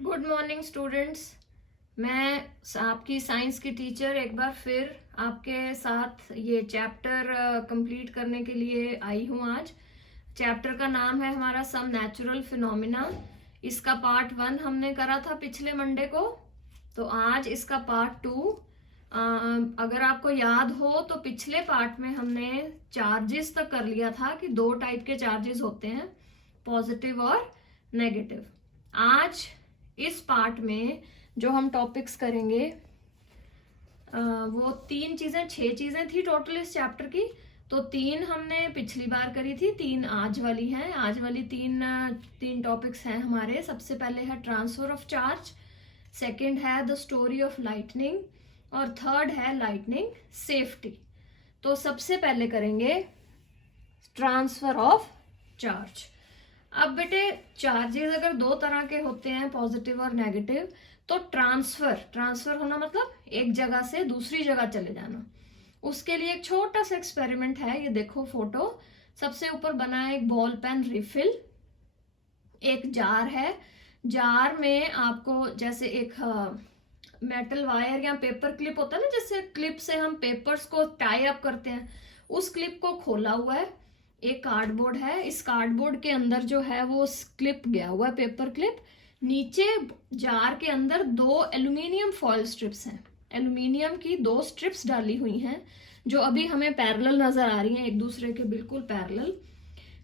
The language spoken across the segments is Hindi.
Good morning students. मैं आपकी साइंस की टीचर एक बार फिर आपके साथ ये चैप्टर कंप्लीट करने के लिए आई हूँ। आज चैप्टर का नाम है हमारा सम नेचुरल फिनोमिना। इसका पार्ट 1 हमने करा था पिछले मंडे को, तो आज इसका पार्ट 2। अगर आपको याद हो तो पिछले पार्ट में हमने चार्जेस तक कर लिया था कि 2 टाइप के चार्जेस होते हैं, पॉजिटिव और नेगेटिव। आज इस पार्ट में जो हम टॉपिक्स करेंगे वो 3 चीजें 6 चीजें थी टोटल इस चैप्टर की। तो 3 हमने पिछली बार करी थी, 3 आज वाली हैं। आज वाली तीन टॉपिक्स हैं हमारे। सबसे पहले है ट्रांसफर ऑफ चार्ज, सेकंड है द स्टोरी ऑफ लाइटनिंग और थर्ड है लाइटनिंग सेफ्टी। तो सबसे पहले करेंगे ट्रांसफर ऑफ चार्ज। अब बेटे चार्जेस अगर 2 तरह के होते हैं, पॉजिटिव और नेगेटिव, तो ट्रांसफर होना मतलब एक जगह से दूसरी जगह चले जाना। उसके लिए एक छोटा सा एक्सपेरिमेंट है, ये देखो फोटो। सबसे ऊपर बना है एक बॉल पेन रिफिल, एक जार है। जार में आपको जैसे एक मेटल वायर या पेपर क्लिप होता है ना, जैसे क्लिप से हम पेपर्स को टाई अप करते हैं, उस क्लिप को खोला हुआ है। एक कार्डबोर्ड है, इस कार्डबोर्ड के अंदर जो है वो क्लिप गया हुआ है, पेपर क्लिप। नीचे जार के अंदर 2 एल्यूमिनियम फॉयल स्ट्रिप्स हैं। एल्यूमिनियम की 2 स्ट्रिप्स डाली हुई हैं जो अभी हमें पैरेलल नजर आ रही हैं, एक दूसरे के बिल्कुल पैरेलल।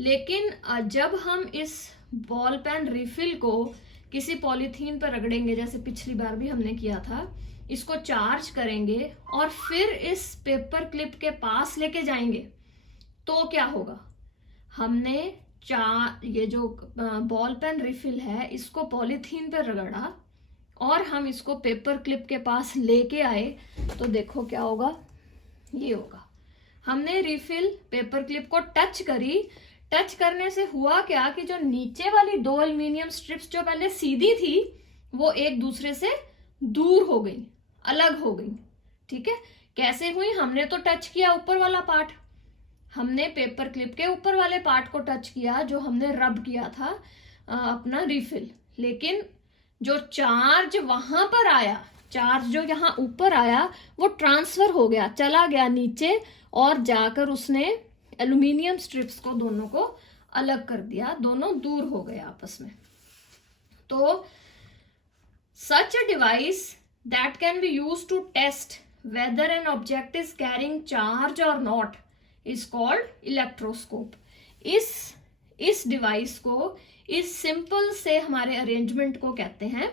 लेकिन जब हम इस बॉल पेन रिफिल को किसी पॉलीथीन पर रगड़ेंगे, जैसे पिछली बार भी हमने किया था, इसको चार्ज करेंगे और फिर इस पेपर क्लिप के पास लेके जाएंगे, तो क्या होगा? हमने ये जो बॉल पेन रिफिल है इसको पॉलीथीन पर रगड़ा और हम इसको पेपर क्लिप के पास लेके आए, तो देखो क्या होगा। ये होगा, हमने रिफिल पेपर क्लिप को टच करी। टच करने से हुआ क्या कि जो नीचे वाली 2 एल्यूमिनियम स्ट्रिप्स जो पहले सीधी थी वो एक दूसरे से दूर हो गई, अलग हो गई। ठीक है, कैसे हुई? हमने तो टच किया ऊपर वाला पार्ट, हमने पेपर क्लिप के ऊपर वाले पार्ट को टच किया जो हमने रब किया था अपना रिफिल। लेकिन जो चार्ज वहां पर आया, चार्ज जो यहाँ ऊपर आया, वो ट्रांसफर हो गया, चला गया नीचे और जाकर उसने एल्यूमिनियम स्ट्रिप्स को दोनों को अलग कर दिया, दोनों दूर हो गए आपस में। तो such a device that can be used to test whether an object is carrying charge or not is called electroscope. इस डिवाइस को, इस सिंपल से हमारे अरेंजमेंट को कहते हैं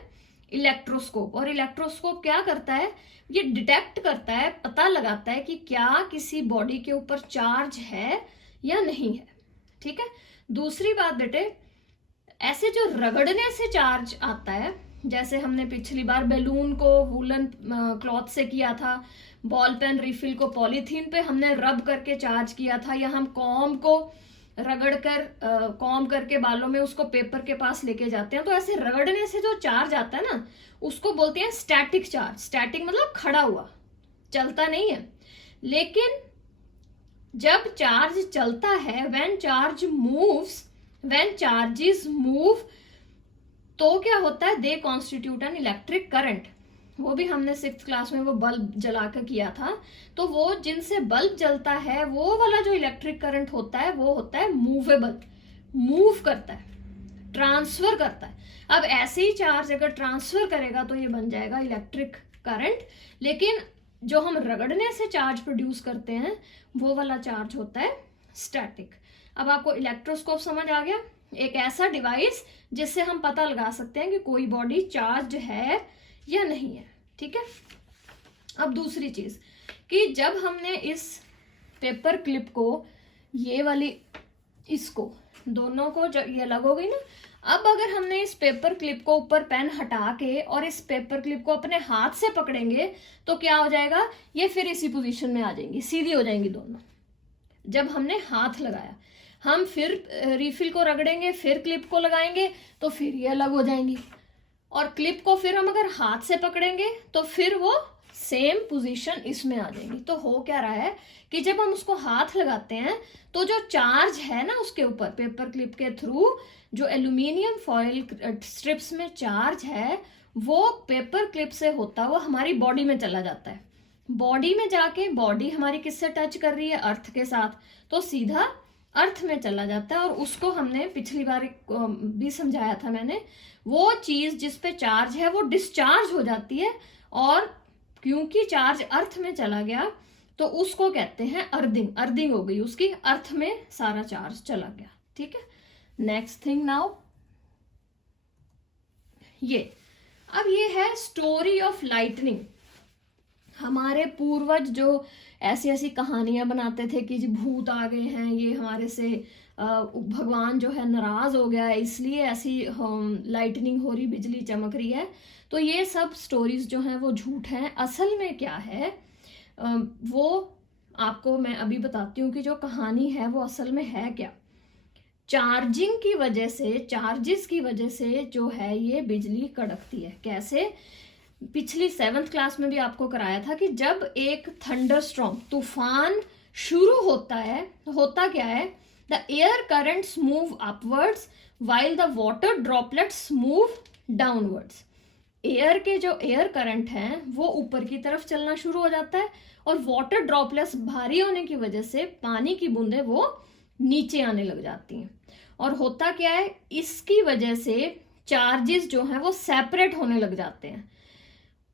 इलेक्ट्रोस्कोप। और इलेक्ट्रोस्कोप क्या करता है? ये डिटेक्ट करता है, पता लगाता है कि क्या किसी बॉडी के ऊपर चार्ज है या नहीं है। ठीक है। दूसरी बात बेटे, ऐसे जो रगड़ने से चार्ज आता है, जैसे हमने पिछली बार बैलून को वूलन क्लॉथ से किया था, बॉल पेन रिफिल को पॉलीथीन पे हमने रब करके चार्ज किया था, या हम कॉम्ब को रगड़ कर कॉम्ब करके बालों में उसको पेपर के पास लेके जाते हैं, तो ऐसे रगड़ने से जो चार्ज आता है ना, उसको बोलते हैं स्टैटिक चार्ज। स्टैटिक मतलब खड़ा हुआ, चलता नहीं है। लेकिन जब चार्ज चलता है, व्हेन चार्जेस मूव, तो क्या होता है? They constitute an electric current. वो भी हमने 6th क्लास में वो बल्ब जलाकर किया था। तो वो जिनसे बल्ब जलता है, वो वाला जो इलेक्ट्रिक करंट होता है वो होता है मूवेबल, मूव करता है, ट्रांसफर करता है। अब ऐसे ही चार्ज अगर ट्रांसफर करेगा तो ये बन जाएगा इलेक्ट्रिक करंट। लेकिन जो हम रगड़ने से चार्ज प्रोड्यूस करते हैं वो वाला चार्ज होता है स्टैटिक। अब आपको इलेक्ट्रोस्कोप समझ आ गया? एक ऐसा डिवाइस जिससे हम पता लगा सकते हैं कि कोई बॉडी चार्ज है या नहीं है। ठीक है। अब दूसरी चीज कि जब हमने इस पेपर क्लिप को, ये वाली, इसको दोनों को, जब ये अलग हो गई ना, अब अगर हमने इस पेपर क्लिप को ऊपर पेन हटा के और इस पेपर क्लिप को अपने हाथ से पकड़ेंगे, तो क्या हो जाएगा? ये फिर इसी पोजीशन में आ जाएंगी, सीधी हो जाएंगी दोनों। जब हमने हाथ लगाया, हम फिर रिफिल को रगड़ेंगे, फिर क्लिप को लगाएंगे, तो फिर ये अलग हो जाएंगी। और क्लिप को फिर हम अगर हाथ से पकड़ेंगे तो फिर वो सेम पोजीशन इसमें आ जाएंगी। तो हो क्या रहा है कि जब हम उसको हाथ लगाते हैं तो जो चार्ज है ना उसके ऊपर पेपर क्लिप के थ्रू, जो एल्यूमिनियम फॉइल स्ट्रिप्स में चार्ज है वो पेपर क्लिप से होता हुआ हमारी बॉडी में चला जाता है। बॉडी में जाके बॉडी हमारी किससे टच कर रही है, अर्थ के साथ, तो सीधा अर्थ में चला जाता है। और उसको हमने पिछली बार भी समझाया था मैंने, वो चीज जिस पे चार्ज है वो डिस्चार्ज हो जाती है, और क्योंकि चार्ज अर्थ में चला गया तो उसको कहते हैं अर्थिंग। अर्थिंग हो गई उसकी, अर्थ में सारा चार्ज चला गया। ठीक है, नेक्स्ट थिंग नाउ अब ये है स्टोरी ऑफ लाइटनिंग। हमारे पूर्वज जो ऐसी ऐसी कहानियां बनाते थे कि जी भूत आ गए हैं, ये हमारे से भगवान जो है नाराज हो गया है, इसलिए ऐसी लाइटनिंग हो रही, बिजली चमक रही है, तो ये सब स्टोरीज जो हैं वो झूठ हैं। असल में क्या है वो आपको मैं अभी बताती हूँ कि जो कहानी है वो असल में है क्या। चार्जिंग की वजह से, चार्जेस की वजह से जो है ये बिजली कड़कती है। कैसे? पिछली 7th क्लास में भी आपको कराया था कि जब एक थंडरस्टॉर्म, तूफान शुरू होता है तो होता क्या है, the air currents move upwards while the water droplets move downwards. Air के जो एयर करंट हैं वो ऊपर की तरफ चलना शुरू हो जाता है, और वाटर ड्रॉपलेट्स भारी होने की वजह से पानी की बूंदें वो नीचे आने लग जाती हैं। और होता क्या है, इसकी वजह से चार्जेस जो हैं वो सेपरेट होने लग जाते हैं।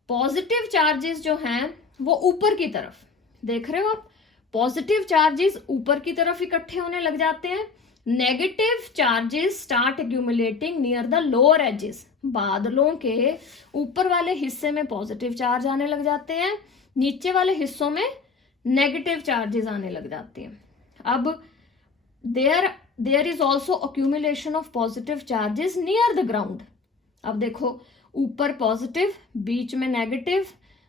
पॉजिटिव चार्जेस जो हैं वो ऊपर की तरफ, देख रहे हो आप, पॉजिटिव चार्जेस ऊपर की तरफ इकट्ठे होने लग जाते हैं। Negative charges start accumulating near the lower edges. बादलों के ऊपर वाले हिस्से में पॉजिटिव चार्ज आने लग जाते हैं, नीचे वाले हिस्सों में नेगेटिव चार्जेस आने लग जाते हैं। अब there is also accumulation of positive charges near the ground. अब देखो, ऊपर पॉजिटिव, बीच में नेगेटिव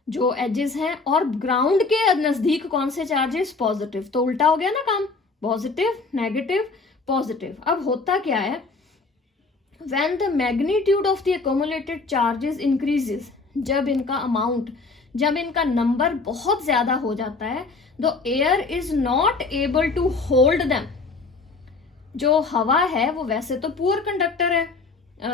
जो एजेस हैं, और ग्राउंड के नजदीक कौन से चार्जेस, पॉजिटिव। तो उल्टा हो गया ना काम, पॉजिटिव नेगेटिव पॉजिटिव। अब होता क्या है, when the magnitude of the accumulated charges increases, जब इनका अमाउंट, जब इनका नंबर बहुत ज्यादा हो जाता है, the air is not able to hold them. जो हवा है वो वैसे तो पुअर कंडक्टर है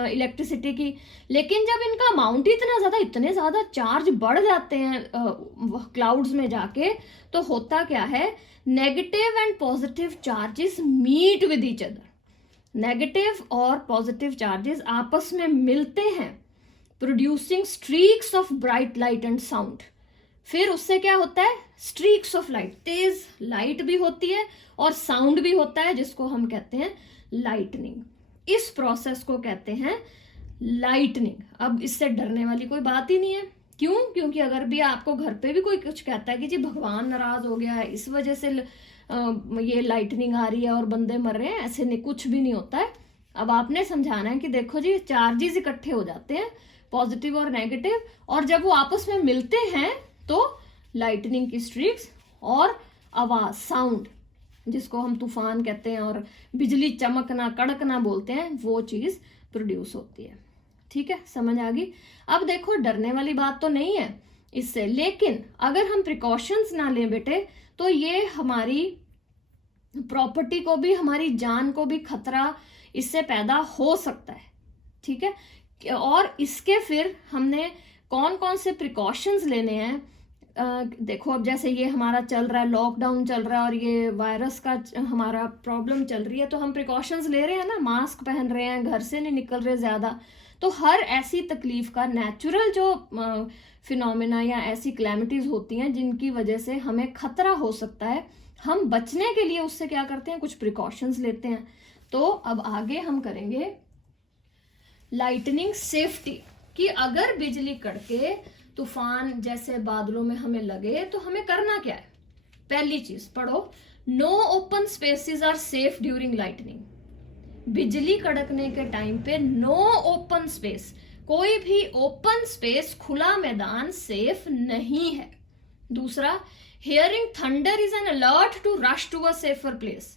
इलेक्ट्रिसिटी की, लेकिन जब इनका अमाउंट इतना ज्यादा, इतने ज्यादा चार्ज बढ़ जाते हैं क्लाउड्स में जाके, तो होता क्या है, negative and positive charges meet with each other. Negative और पॉजिटिव चार्जेस आपस में मिलते हैं, producing streaks of bright light and sound. फिर उससे क्या होता है, स्ट्रीक्स ऑफ लाइट, तेज लाइट भी होती है और साउंड भी होता है, जिसको हम कहते हैं लाइटनिंग। इस प्रोसेस को कहते हैं लाइटनिंग। अब इससे डरने वाली कोई बात ही नहीं है। क्यों? क्योंकि अगर भी आपको घर पे भी कोई कुछ कहता है कि जी भगवान नाराज हो गया है, इस वजह से ये लाइटनिंग आ रही है और बंदे मर रहे हैं, ऐसे नहीं, कुछ भी नहीं होता है। अब आपने समझाना है कि देखो जी, चार्जेस इकट्ठे हो जाते हैं, पॉजिटिव और नेगेटिव, और जब वो आपस में मिलते हैं तो लाइटनिंग की स्ट्रीक्स और आवाज, साउंड, जिसको हम तूफान कहते हैं और बिजली चमकना, कड़कना बोलते हैं, वो चीज प्रोड्यूस होती है। ठीक है, समझ आ गई। अब देखो, डरने वाली बात तो नहीं है इससे, लेकिन अगर हम प्रिकॉशंस ना लें बेटे, तो ये हमारी प्रॉपर्टी को भी, हमारी जान को भी खतरा इससे पैदा हो सकता है। ठीक है, और इसके फिर हमने कौन कौन से प्रिकॉशंस लेने हैं। देखो, अब जैसे ये हमारा चल रहा है, लॉकडाउन चल रहा है और ये वायरस का हमारा प्रॉब्लम चल रही है, तो हम प्रिकॉशंस ले रहे हैं ना, मास्क पहन रहे हैं, घर से नहीं निकल रहे ज्यादा। तो हर ऐसी तकलीफ का, नेचुरल जो फिनोमेना या ऐसी क्लैमिटीज होती हैं जिनकी वजह से हमें खतरा हो सकता है, हम बचने के लिए उससे क्या करते हैं, कुछ प्रिकॉशंस लेते हैं। तो अब आगे हम करेंगे लाइटनिंग सेफ्टी, कि अगर बिजली कड़के, तूफान जैसे बादलों में हमें लगे, तो हमें करना क्या है। पहली चीज पढ़ो, no open spaces are safe during lightning. बिजली कड़कने के टाइम पे नो ओपन स्पेस, कोई भी ओपन स्पेस, खुला मैदान सेफ नहीं है। दूसरा, hearing thunder is an alert to rush to a safer place.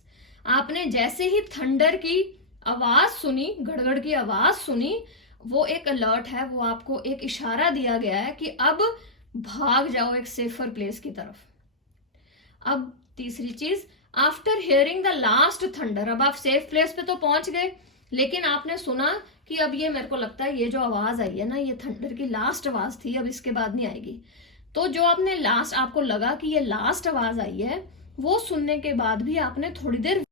आपने जैसे ही थंडर की आवाज सुनी, गड़गड़ की आवाज सुनी, वो एक अलर्ट है, वो आपको एक इशारा दिया गया है कि अब भाग जाओ एक सेफर प्लेस की तरफ। अब तीसरी चीज, after hearing the last thunder, अब आप सेफ प्लेस पे तो पहुंच गए, लेकिन आपने सुना कि अब ये मेरे को लगता है ये जो आवाज आई है ना, ये थंडर की लास्ट आवाज थी, अब इसके बाद नहीं आएगी। तो जो आपने लास्ट, आपको लगा कि ये लास्ट आवाज आई है, वो सुनने के बाद भी आपने थोड़ी देर